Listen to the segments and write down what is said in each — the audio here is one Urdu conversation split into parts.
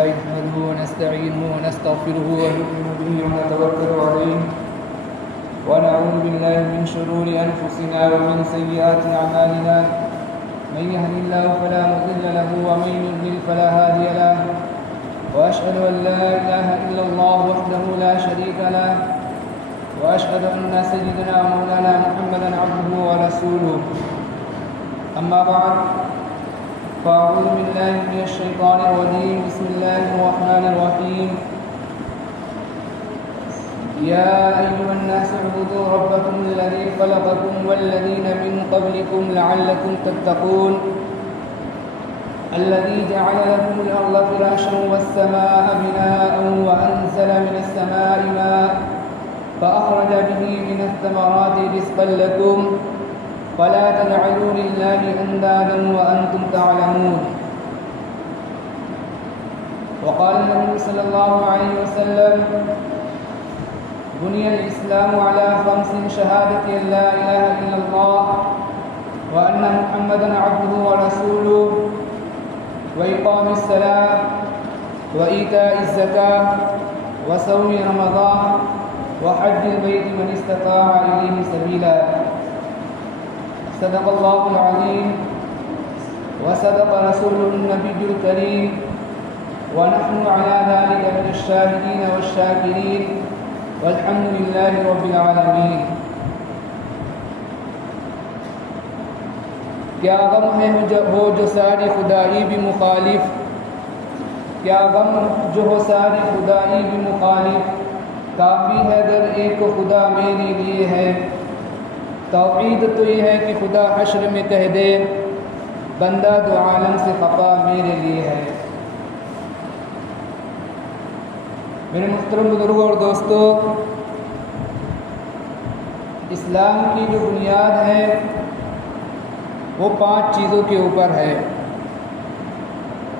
لله نحمده ونستعينه ونستغفره ونؤمن به ونتوكل عليه ونعوذ بالله من شرور أنفسنا ومن سيئات أعمالنا من يهد الله فلا مضل له ومن يضلل فلا هادي له وأشهد أن لا إله إلا الله وحده لا شريك له وأشهد أن سيدنا ومولانا محمدا عبده ورسوله أما بعد فأعوذ بالله من الشيطان الرجيم بسم الله الرحمن الرحيم يا أيها الناس اعبدوا ربكم الذي خلقكم والذين من قبلكم لعلكم تتقون الذي جعل لكم الأرض فراشا والسماء بناء وأنزل من السماء ماء فأخرج به من الثمرات رزقا لكم فلا تجعلوا لله أندادا وأنتم تعلمون وقال النبي صلى الله عليه وسلم بني الإسلام على 5 شهادة أن لا إله إلا الله وأن محمدا عبده ورسوله وإقام الصلاة وإيتاء الزكاة وصوم رمضان وحج البيت من استطاع إليه سبيلا صدق الله العظيم وصدق رسوله النبي الكريم ونحن على ذلك من الشاهدين والشاكرين والحمد لله رب العالمين. کیا غم ہے ہو جو ساری خدائی بھی مخالف، کیا غم جو ہو ساری خدائی بھی مخالف، کافی ہے در ایک خدا میرے لیے ہے. توحید تو یہ ہے کہ خدا حشر میں کہہ دے بندہ دو عالم سے خفا میرے لیے ہے. میرے محترم بزرگوں اور دوستو، اسلام کی جو بنیاد ہے وہ 5 چیزوں کے اوپر ہے.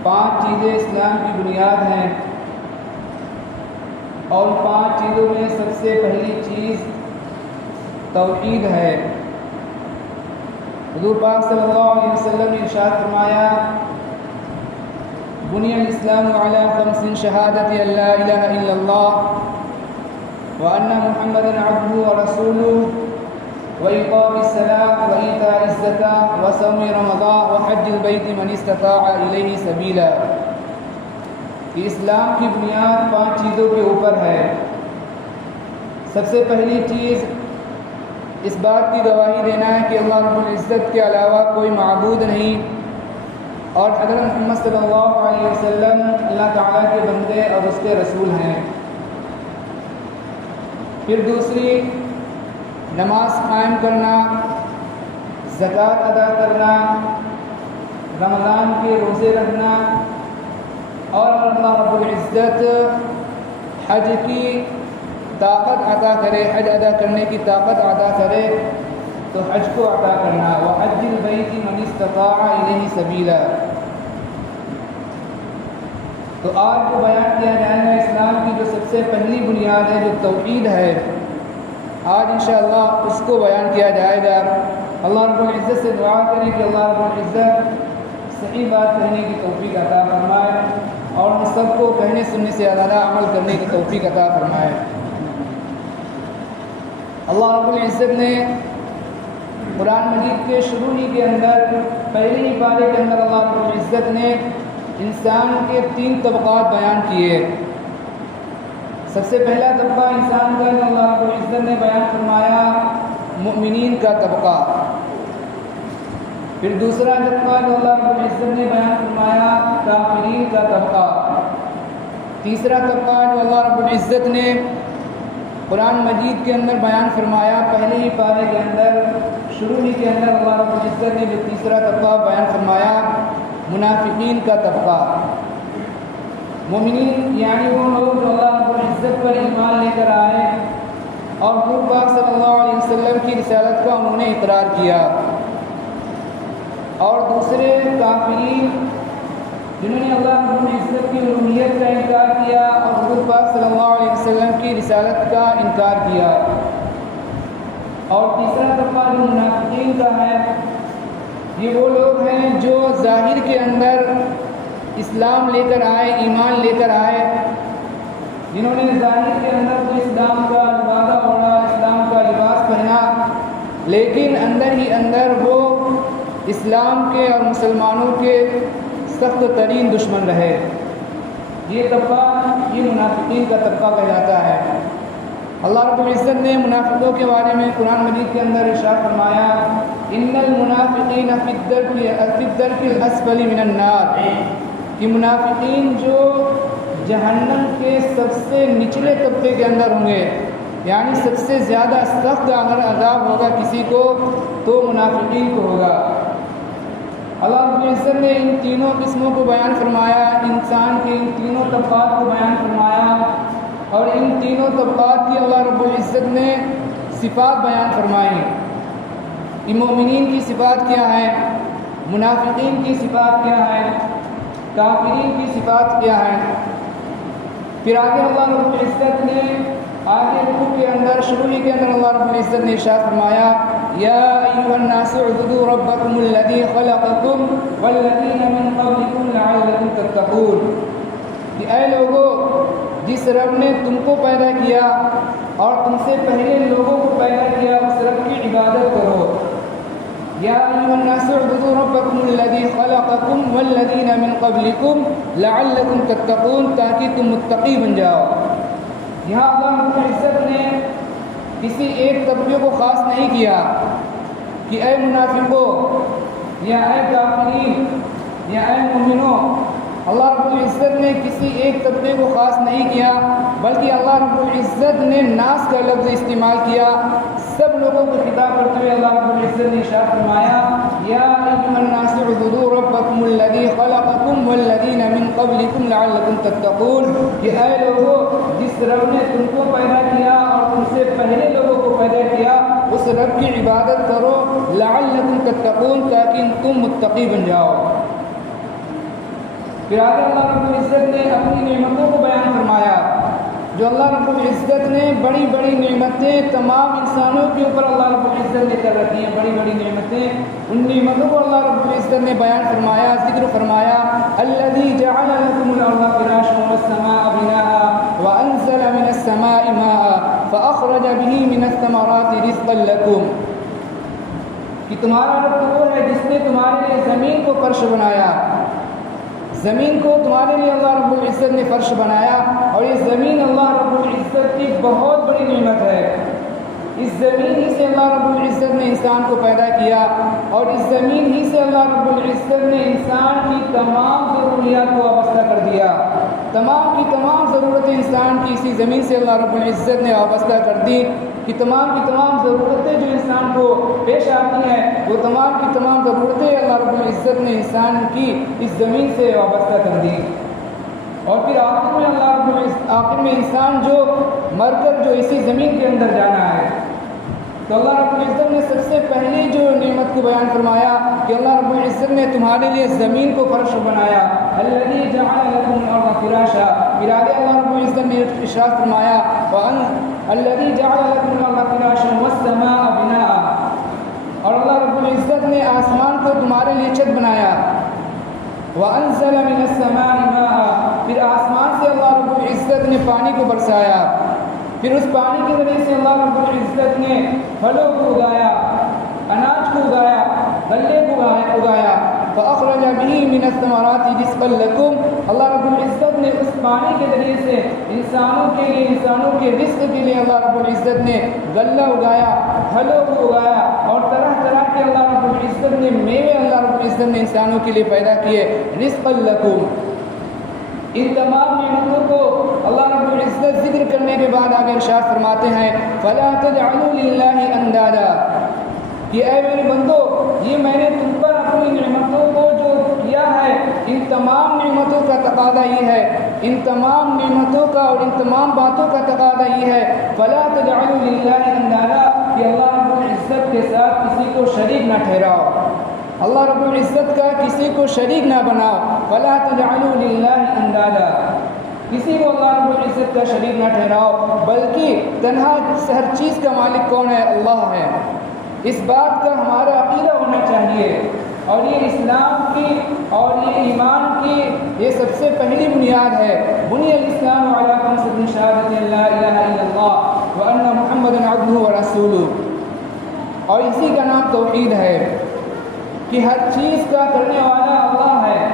5 چیزیں اسلام کی بنیاد ہیں اور 5 چیزوں میں سب سے پہلی چیز توحید ہے. حضور پاک صلی اللہ علیہ وسلم نے ارشاد فرمایا بنی الاسلام علی 5 شہادت ان لا الہ الا اللہ وان محمدا عبدہ ورسولہ وإقام الصلاة وإيتاء الزكاة وصوم رمضان وحج البيت من استطاع إليه سبيلا. کہ اسلام کی بنیاد 5 چیزوں کے اوپر ہے. سب سے پہلی چیز اس بات کی گواہی دینا ہے کہ اللہ رب العزت کے علاوہ کوئی معبود نہیں اور حضرت محمد صلی اللہ علیہ وسلم اللہ تعالیٰ کے بندے اور اس کے رسول ہیں. پھر دوسری نماز قائم کرنا، زکوٰۃ ادا کرنا، رمضان کے روزے رکھنا اور اللہ رب العزت حج کی طاقت عطا کرے، حج ادا کرنے کی طاقت عطا کرے تو حج کو عطا کرنا. وحج البیت من استطاع الیہ سبیلا. تو آج جو بیان کیا جائے گا اسلام کی جو سب سے پہلی بنیاد ہے جو توحید ہے، آج انشاءاللہ اس کو بیان کیا جائے گا. اللہ رب العزت سے دعا کریں کہ اللہ رب العزت صحیح بات کہنے کی توفیق عطا فرمائے اور ہم سب کو کہنے سننے سے زیادہ عمل کرنے کی توفیق عطا فرمائے. اللہ رب العزت نے قرآن مجید کے شروع ہی کے اندر پہلے ہی پارے کے اندر اللہ رب العزت نے انسان کے 3 طبقات بیان کیے. سب سے پہلا طبقہ انسان کا جو اللہ رب العزت نے بیان فرمایا مؤمنین کا طبقہ. پھر دوسرا طبقہ جو اللہ رب العزت نے بیان فرمایا کافرین کا طبقہ. تیسرا طبقہ جو اللہ رب العزت نے قرآن مجید کے اندر بیان فرمایا پہلے ہی پارے کے اندر شروع ہی کے اندر اللہ رب العزت نے جو تیسرا طبقہ بیان فرمایا منافقین کا طبقہ. مومنین یعنی وہ لوگ جو اللہ رب العزت پر ایمان لے کر آئے اور حضور پاک صلی اللہ علیہ وسلم کی رسالت کا انہوں نے اقرار کیا. اور دوسرے کافرین جنہوں نے اللہ رب العزت کی الوہیت کا انکار کیا اور حضور پاک صلی اللہ علیہ وسلم کی رسالت کا انکار کیا. اور تیسرا طبقہ جو منافقین کا ہے یہ وہ لوگ ہیں جو ظاہر کے اندر اسلام لے کر آئے، ایمان لے کر آئے، جنہوں نے ظاہر کے اندر تو اسلام کا لبادہ اوڑھا، اسلام کا لباس پہنا، لیکن اندر ہی اندر وہ اسلام کے اور مسلمانوں کے سخت ترین دشمن رہے۔ یہ طبقہ، یہ منافقین کا طبقہ کہلاتا ہے۔ اللہ رب العزت نے منافقوں کے بارے میں قرآن مجید کے اندر ارشاد فرمایا، ان المنافقین فی الدرک الاسفل من النار، کہ منافقین جو جہنم کے سب سے نچلے طبقے کے اندر ہوں گے، یعنی سب سے زیادہ سخت اگر عذاب ہوگا کسی کو تو منافقین کو ہوگا۔ اللہ رب العزت نے ان تینوں قسموں کو بیان فرمایا، انسان کے ان تینوں طبقات کو بیان فرمایا، اور ان تینوں طبقات کی اللہ رب العزت نے صفات بیان فرمائی۔ مومنین کی صفات کیا ہے، منافقین کی صفات کیا ہے، کافرین کی صفات کیا ہے۔ پھر آگے اللہ رب العزت نے آگے رکوع کے اندر، شروع کے اندر اللہ رب العزت نے ارشاد فرمایا، یا ایھا الناس اعبدوا ربکم الذی خلقکم والذین من قبلکم لعلکم تتقون، کہ اے لوگو، جس رب نے تم کو پیدا کیا اور تم سے پہلے لوگوں کو پیدا کیا، اس رب کی عبادت کرو۔ یا ایھا الناس اعبدوا ربکم الذی خلقکم والذین من قبلکم لعلکم تتقون، تاکہ تم متقی بن جاؤ۔ یہاں اللہ رب العزت نے کسی ایک طبقے کو خاص نہیں کیا کہ اے منافقوں یا اے کافرین یا اے مومنوں، اللہ رب العزت نے کسی ایک طبقے کو خاص نہیں کیا، بلکہ اللہ رب العزت نے ناس کا لفظ استعمال کیا، سب لوگوں کو خطاب کرتے ہوئے اللہ رب العزت نے ارشاد فرمایا، یا ایھا الناس اعبدوا ربکم الذی خلقکم والذین من قبلکم لعلکم تتقون، کہ اے لوگوں، جس رب نے تم کو پیدا کیا اور تم سے پہلے لوگوں کو پیدا کیا، اس رب کی عبادت کرو، لعلکم تتقون، تاکہ تم متقی بن جاؤ۔ پھر آگے اللہ رب العزت نے اپنی نعمتوں کو بیان فرمایا، جو اللہ رب العزت نے بڑی بڑی نعمتیں تمام انسانوں کے اوپر اللہ رب العزت نے کر رکھی ہیں، بڑی بڑی نعمتیں، ان نعمتوں کو اللہ رب العزت نے بیان فرمایا، ذکر فرمایا، الذی جعل لکم الارض فراشا والسماء بناء وانزل من السماء ماء فاخرج به من الثمرات رزقا لکم، کہ تمہارا رب وہ ہے جس نے تمہارے لیے زمین کو فرش بنایا، زمین کو تمہارے لیے اللہ رب العزت نے فرش بنایا، اور یہ زمین اللہ رب العزت کی بہت بڑی نعمت ہے۔ اس زمین ہی سے اللہ رب العزت نے انسان کو پیدا کیا، اور اس زمین ہی سے اللہ رب العزت نے انسان کی تمام ضروریات کو وابستہ کر دیا، تمام کی تمام ضرورتیں انسان کی اسی زمین سے اللہ رب العزت نے وابستہ کر دی، کہ تمام کی تمام ضرورتیں جو انسان کو پیش آتی ہیں، وہ تمام کی تمام ضرورتیں اللہ رب العزت نے انسان کی اس زمین سے وابستہ کر دی۔ اور پھر آخر میں اللہ رب العزت، آخر میں انسان جو مر کر جو اسی زمین کے اندر جانا ہے، تو اللہ رب العزت نے سب سے پہلے جو نعمت کو بیان فرمایا کہ اللہ رب العزت نے تمہارے لیے زمین کو فرش بنایا، الذی جعل لکم الارض فراشا، پھر آگے اللہ رب العزت نے ارشاد فرمایا، الذی جعل لکم الارض فراشا والسماء بناء، اور اللہ رب العزت نے آسمان کو تمہارے لیے چھت بنایا، وانزل من السماء ماء، پھر آسمان سے اللہ رب العزت نے پانی کو برسایا، پھر اس پانی کے ذریعے سے اللہ رب العزت نے پھلوں کو اگایا، اناج کو اگایا، غلے کو اگایا، فاخرج به من الثمرات رزقا لكم، اللہ رب العزت نے اس پانی کے ذریعے سے انسانوں کے لیے، انسانوں کے رزق کے لیے اللہ رب العزت نے غلہ اگایا، پھلوں کو اگایا، اور طرح طرح کے اللہ رب العزت نے میوے اللہ رب العزت نے انسانوں کے لیے پیدا کیے، رزقا لكم۔ ان تمام نعمتوں کو اللہ رب العزت ذکر کرنے کے بعد آگے ارشاد فرماتے ہیں، فَلَا تَجْعَلُوا لِلَّهِ أَنْدَادًا، کہ اے میرے بندو، یہ میں نے تم پر اپنی نعمتوں کو جو کیا ہے، ان تمام نعمتوں کا تقاضا یہ ہے، ان تمام نعمتوں کا اور ان تمام باتوں کا تقاضا یہ ہے، فَلَا تَجْعَلُوا لِلَّهِ أَنْدَادًا، کہ اللہ رب العزت کے ساتھ کسی کو شریک نہ ٹھہراؤ، اللہ رب العزت کا کسی کو شریک نہ بناؤ، فَلَا تَجْعَلُوا لِلَّهِ أَنْدَادًا، کسی کو اللہ رب العزت کا شریک نہ ٹھہراؤ، بلکہ تنہا ہر چیز کا مالک کون ہے؟ اللہ ہے۔ اس بات کا ہمارا عقیدہ ہونا چاہیے اور یہ اسلام کی اور یہ ایمان کی یہ سب سے پہلی بنیاد ہے۔ بنی الاسلام علی خمس شہادت ان لا الہ الا اللہ وان محمد عبدہ ورسولہ، اور اسی کا نام توحید ہے کہ ہر چیز کا کرنے والا اللہ ہے،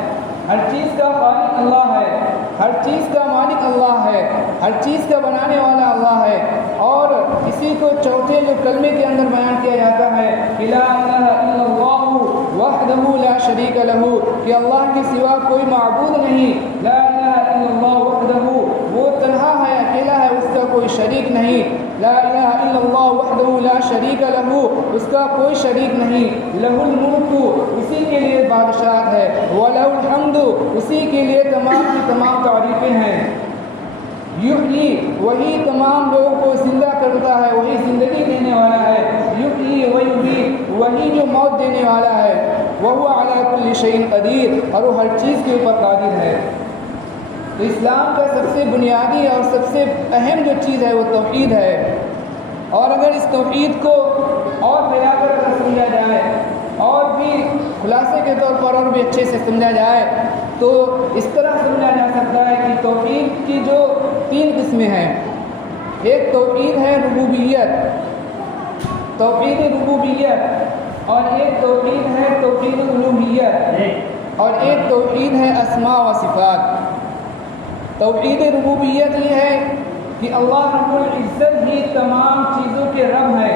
ہر چیز کا خالق اللہ ہے، ہر چیز کا مالک اللہ ہے، ہر چیز کا بنانے والا اللہ ہے۔ اور اسی کو چوتھے جو کلمے کے اندر بیان کیا جاتا ہے لا الہ الا اللہ وحدہ لا شریک لہ، کہ اللہ کے سوا کوئی معبود نہیں، لا الہ الا اللہ وحدہ، وہ تنہا ہے، اکیلا ہے، اس کا کوئی شریک نہیں، لا الہ الا اللہ وحدہ لا شریک لہ، اس کا کوئی شریک نہیں، لہ الملک، اسی کے لیے بادشاہت ہے، وَلَهُ الْحَمْدُ، اسی کے لیے تمام کی تمام تعریفیں ہیں، یحیی، وہی تمام لوگوں کو زندہ کرتا ہے، وہی زندگی دینے والا ہے، یحیی ویمیت، وہی جو موت دینے والا ہے، وَهُوَ عَلَى كُلِّ شَيْءٍ قَدِيرٌ، اور وہ ہر چیز کے اوپر قادر ہے۔ تو اسلام کا سب سے بنیادی اور سب سے اہم جو چیز ہے وہ توحید ہے، اور اگر اس توحید کو اور پھیلا کر اگر سمجھا جائے اور بھی خلاصے کے طور پر اور بھی اچھے سے سمجھا جائے تو اس طرح سمجھا جا سکتا ہے کہ توحید کی جو 3 قسمیں ہیں، ایک توحید ہے ربوبیت، توحید ربوبیت، اور ایک توحید ہے توحید الوہیت، اور ایک توحید ہے اسماء و صفات۔ توحید ربوبیت یہ ہے کہ اللہ رب العزت ہی تمام چیزوں کے رب ہے،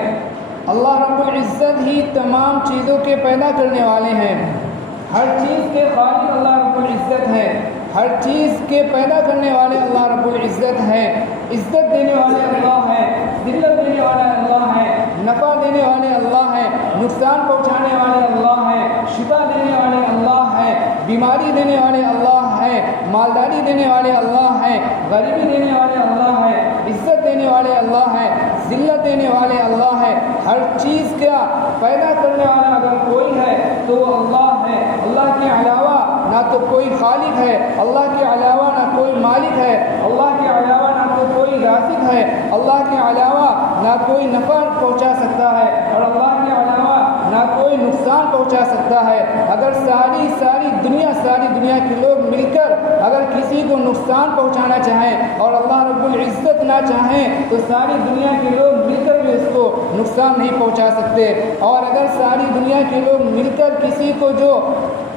اللہ رب العزت ہی تمام چیزوں کے پیدا کرنے والے ہیں، ہر چیز کے خالق اللہ رب العزت ہے، ہر چیز کے پیدا کرنے والے اللہ رب العزت ہے، عزت دینے والے اللہ ہیں، ذلت دینے والے اللہ ہیں، نفع دینے والے اللہ ہیں، نقصان پہنچانے والے اللہ ہیں، شفا دینے والے اللہ ہیں، بیماری دینے والے اللہ ہیں، مالداری دینے والے اللہ ہیں، غریبی دینے والے اللہ ہیں، عزت دینے والے اللہ ہیں، ذلت دینے والے اللہ ہیں، ہر چیز کا پیدا کرنے والا اگر کوئی ہے تو وہ اللہ ہے، اللہ کے علاوہ نہ تو کوئی خالق ہے، اللہ کے علاوہ نہ کوئی مالک ہے، اللہ کے علاوہ نہ تو کوئی رازق ہے، اللہ کے علاوہ نہ کوئی نفع پہنچا سکتا ہے، اور اللہ کے علاوہ نہ کوئی نقصان پہنچا سکتا ہے۔ اگر ساری دنیا کے لوگ مل کر اگر کسی کو نقصان پہنچانا چاہیں اور اللہ رب العزت نہ چاہیں تو ساری دنیا کے لوگ مل کر بھی اس کو نقصان نہیں پہنچا سکتے، اور اگر ساری دنیا کے لوگ مل کر کسی کو جو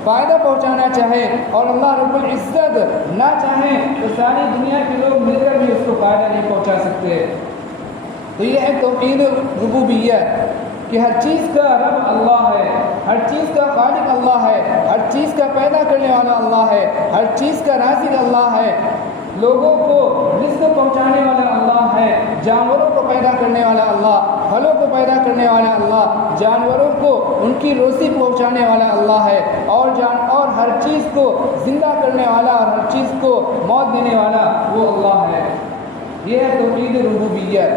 فائدہ پہنچانا چاہیں اور اللہ رب العزت نہ چاہیں تو ساری دنیا کے لوگ مل کر بھی اس کو فائدہ نہیں پہنچا سکتے۔ تو یہ ہے توحید ربوبیت کہ ہر چیز کا رب اللہ ہے، ہر چیز کا خالق اللہ ہے، ہر چیز کا پیدا کرنے والا اللہ ہے، ہر چیز کا رازق اللہ ہے، لوگوں کو رزق پہنچانے والا اللہ ہے، جانوروں کو پیدا کرنے والا اللہ، پھلوں کو پیدا کرنے والا اللہ، جانوروں کو ان کی روزی پہنچانے والا اللہ ہے، اور ہر چیز کو زندہ کرنے والا اور ہر چیز کو موت دینے والا وہ اللہ ہے۔ یہ ہے توحید ربوبیت۔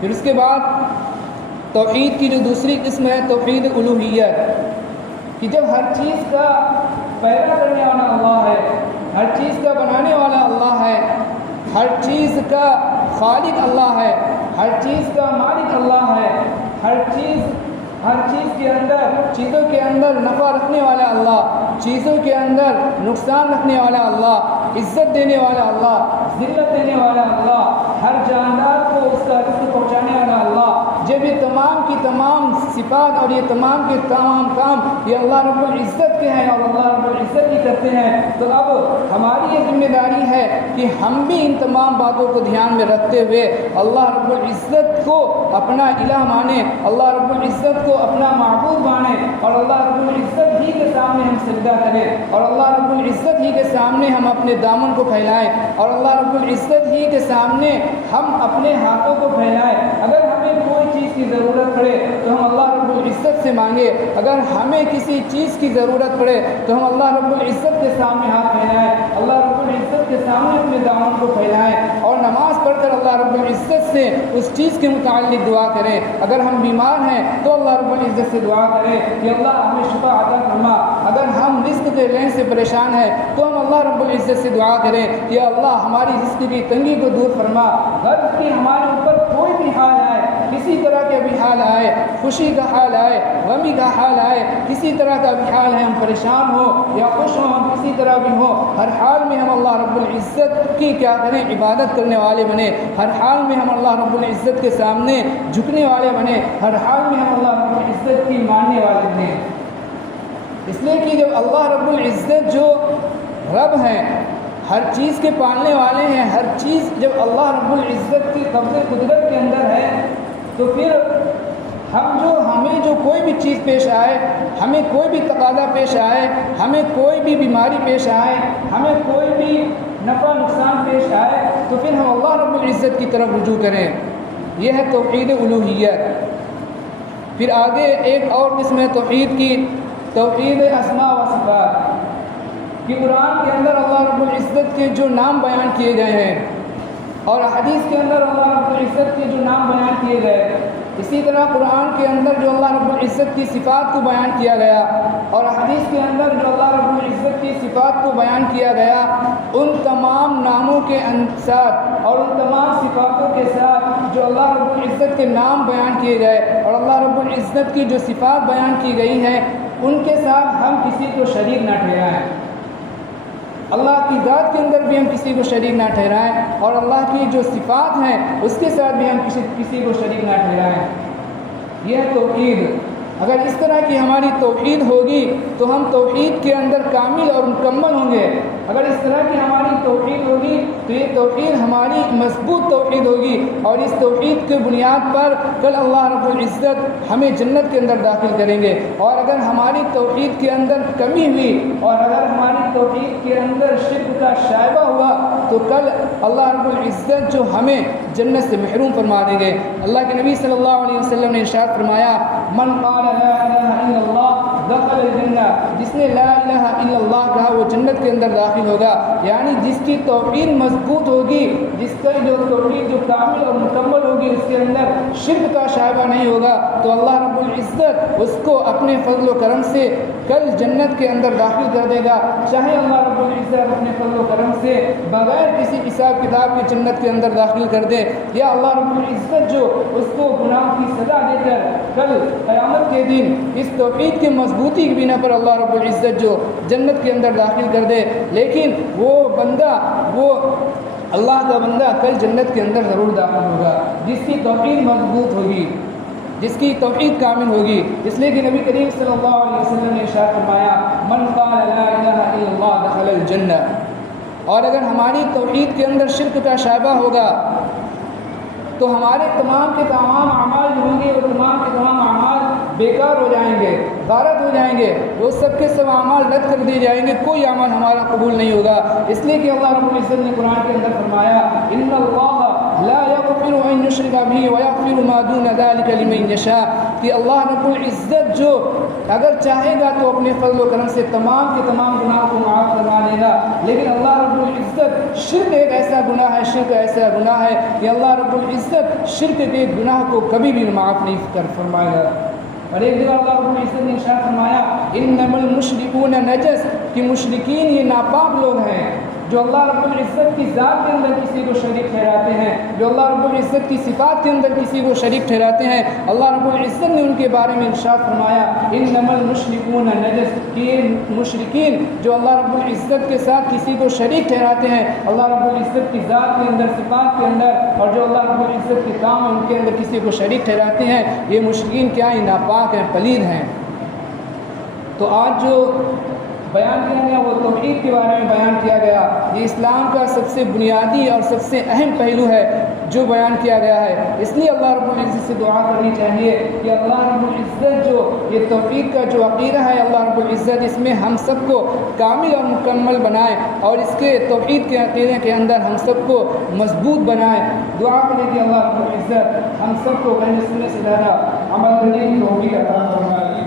پھر اس کے بعد توحید کی جو دوسری قسم ہے توحید الوہیت، کہ جب ہر چیز کا پیدا کرنے والا اللہ ہے، ہر چیز کا بنانے والا اللہ ہے، ہر چیز کا خالق اللہ ہے، ہر چیز کا مالک اللہ ہے، ہر چیز کے اندر چیزوں کے اندر نفع رکھنے والا اللہ، چیزوں کے اندر نقصان رکھنے والا اللہ، عزت دینے والا اللہ، ذلت دینے والا اللہ، ہر جاندار کو اس کا رزق پہنچانے والا اللہ، جب یہ تمام کی تمام صفات اور یہ تمام کے تمام کام یہ اللہ رب العزت کے ہیں اور اللہ رب العزت ہی کرتے ہیں، تو اب ہماری یہ ذمہ داری ہے کہ ہم بھی ان تمام باتوں کو دھیان میں رکھتے ہوئے اللہ رب العزت کو اپنا الہ مانیں، اللہ رب العزت کو اپنا معبود مانیں، اور اللہ رب العزت ہی کے سامنے ہم سجدہ کریں، اور اللہ رب العزت ہی کے سامنے ہم اپنے دامن کو پھیلائیں، اور اللہ رب العزت ہی کے سامنے ہم اپنے ہاتھوں کو پھیلائیں۔ اگر ہمیں کوئی چیز کی ضرورت پڑے تو ہم اللہ رب العزت سے مانگے، اگر ہمیں کسی چیز کی ضرورت پڑے تو ہم اللہ رب العزت کے سامنے ہاتھ پھیلائیں، اللہ رب العزت کے سامنے اپنے دامن کو پھیلائیں، اور نماز پڑھ کر اللہ رب العزت سے اس چیز کے متعلق دعا کریں۔ اگر ہم بیمار ہیں تو اللہ رب العزت سے دعا کریں کہ اللہ ہمیں شفا عطا فرما، اگر ہم رزق کے لین سے پریشان ہیں تو ہم اللہ رب العزت سے دعا کریں کہ اللہ ہماری رزق کی تنگی کو دور فرما، غرض کی ہمارے اوپر کوئی بھی حال آئے، کس کسی طرح کے بھی حال آئے، خوشی کا حال آئے، غمی کا حال آئے، کسی طرح کا بھی حال ہے، ہم پریشان ہوں یا خوش ہوں، ہم کسی طرح بھی ہوں، ہر حال میں ہم اللہ رب العزت کی کیا کریں، عبادت کرنے والے بنے، ہر حال میں ہم اللہ رب العزت کے سامنے جھکنے والے بنے، ہر حال میں ہم اللہ رب العزت کی ماننے والے بنے۔ اس لیے کہ جب اللہ رب العزت جو رب ہیں، ہر چیز کے پالنے والے ہیں، ہر چیز جب اللہ رب العزت کی قبضے قدرت کے اندر ہے، تو پھر ہمیں جو کوئی بھی چیز پیش آئے، ہمیں کوئی بھی تقاضا پیش آئے، ہمیں کوئی بھی بیماری پیش آئے، ہمیں کوئی بھی نفع نقصان پیش آئے، تو پھر ہم اللہ رب العزت کی طرف رجوع کریں۔ یہ ہے توحید الوہیت۔ پھر آگے ایک اور قسم ہے توحید کی، توحید اسماء و صفات، کہ قرآن کے اندر اللہ رب العزت کے جو نام بیان کیے گئے ہیں اور حدیث کے اندر اللہ رب العزت کے جو نام بیان کیے گئے، اسی طرح قرآن کے اندر جو اللہ رب العزت کی صفات کو بیان کیا گیا اور حدیث کے اندر جو اللہ رب العزت کی صفات کو بیان کیا گیا، ان تمام ناموں کے ساتھ اور ان تمام صفاتوں کے ساتھ جو اللہ رب العزت کے نام بیان کیے گئے اور اللہ رب العزت کی جو صفات بیان کی گئی ہیں، ان کے ساتھ ہم کسی کو شریک نہ ٹھہرائیں۔ اللہ کی ذات کے اندر بھی ہم کسی کو شریک نہ ٹھہرائیں اور اللہ کی جو صفات ہیں اس کے ساتھ بھی ہم کسی کو شریک نہ ٹھہرائیں۔ یہ ہے توحید۔ اگر اس طرح کی ہماری توحید ہوگی تو ہم توحید کے اندر کامل اور مکمل ہوں گے۔ اگر اس طرح کی ہماری توحید ہوگی تو یہ توحید ہماری مضبوط توحید ہوگی اور اس توحید کے بنیاد پر کل اللہ رب العزت ہمیں جنت کے اندر داخل کریں گے۔ اور اگر ہماری توحید کے اندر کمی ہوئی اور اگر ہماری توحید کے اندر شرک کا شائبہ ہوا تو کل اللہ رب العزت جو ہمیں جنت سے محروم فرما دیں گے۔ اللہ کے نبی صلی اللہ علیہ وسلم نے ارشاد فرمایا، من قال لا الہ الا اللہ دخل الجنہ، جس نے لا الہ الا اللہ کہا وہ جنت کے اندر داخل ہوگا۔ یعنی جس کی توحید مضبوط ہوگی، جس کا جو توحید جو کامل اور مکمل ہوگی، اس کے اندر شرک کا شائبہ نہیں ہوگا، تو اللہ رب العزت اس کو اپنے فضل و کرم سے کل جنت کے اندر داخل کر دے گا۔ چاہے اللہ رب العزت اپنے فضل و کرم سے بغیر کسی حساب کتاب کے جنت کے اندر داخل کر دے، یا اللہ رب العزت جو اس کو گناہ کی سزا دے کر کل قیامت کے دن اس توحید کی مضبوطی کی بنا پر اللہ رب العزت جو جنت کے اندر داخل کر دے، لیکن وہ بندہ، وہ اللہ کا بندہ کل جنت کے اندر ضرور داخل ہوگا جس کی توحید مضبوط ہوگی، جس کی توحید کامل ہوگی۔ اس لیے کہ نبی کریم صلی اللہ علیہ وسلم نے ارشاد فرمایا، من قال لا الہ الا اللہ دخل الجنہ۔ اور اگر ہماری توحید کے اندر شرک کا شائبہ ہوگا تو ہمارے تمام کے تمام اعمال جو ہوں گے وہ تمام کے تمام اعمال بیکار ہو جائیں گے، غارت ہو جائیں گے، وہ سب کے سب اعمال رد کر دیے جائیں گے، کوئی عمل ہمارا قبول نہیں ہوگا۔ اس لیے کہ اللہ رب العزت نے قرآن کے اندر فرمایا، ان اللہ لا یغفر ان یشرک بہ ویغفر ما دون ذلک لمن یشاء، کہ اللہ رب العزت جو اگر چاہے گا تو اپنے فضل و کرم سے تمام کے تمام گناہوں کو معاف فرما دے گا، لیکن اللہ رب العزت شرک ایک ایسا گناہ ہے، شرک ایسا گناہ ہے کہ اللہ رب العزت شرک کے گناہ کو کبھی بھی معاف نہیں کر فرمائے گا۔ اور ایک جگہ اللہ رب العزت نے ارشاد فرمایا، انما المشرکون نجس، کہ مشرکین یہ ناپاک لوگ ہیں جو اللہ رب العزت کی ذات کے اندر کسی کو شریک ٹھہراتے ہیں، جو اللہ رب العزت کی صفات کے اندر کسی کو شریک ٹھہراتے ہیں۔ اللہ رب العزت نے ان کے بارے میں ارشاد فرمایا، انما المشرکون نجس، کہ یہ مشرکین جو اللہ رب العزت کے ساتھ کسی کو شریک ٹھہراتے ہیں، اللہ رب العزت کی ذات کے اندر، صفات کے اندر، اور جو اللہ رب العزت کے کام ان کے اندر کسی کو شریک ٹھہراتے ہیں، یہ مشرکین کیا ہیں؟ ناپاک ہیں، پلید ہیں۔ تو آج جو بیان کیا گیا وہ توحید کے بارے میں بیان کیا گیا۔ یہ اسلام کا سب سے بنیادی اور سب سے اہم پہلو ہے جو بیان کیا گیا ہے۔ اس لیے اللہ رب العزت سے دعا کرنی چاہیے کہ اللہ رب العزت جو یہ توحید کا جو عقیدہ ہے، اللہ رب العزت اس میں ہم سب کو کامل اور مکمل بنائے اور اس کے توحید کے عقیدے کے اندر ہم سب کو مضبوط بنائے۔ دعا کریں کہ اللہ رب العزت ہم سب کو کہنے سننے سے زیادہ عمل کرنے کی توفیق عطا فرمائے۔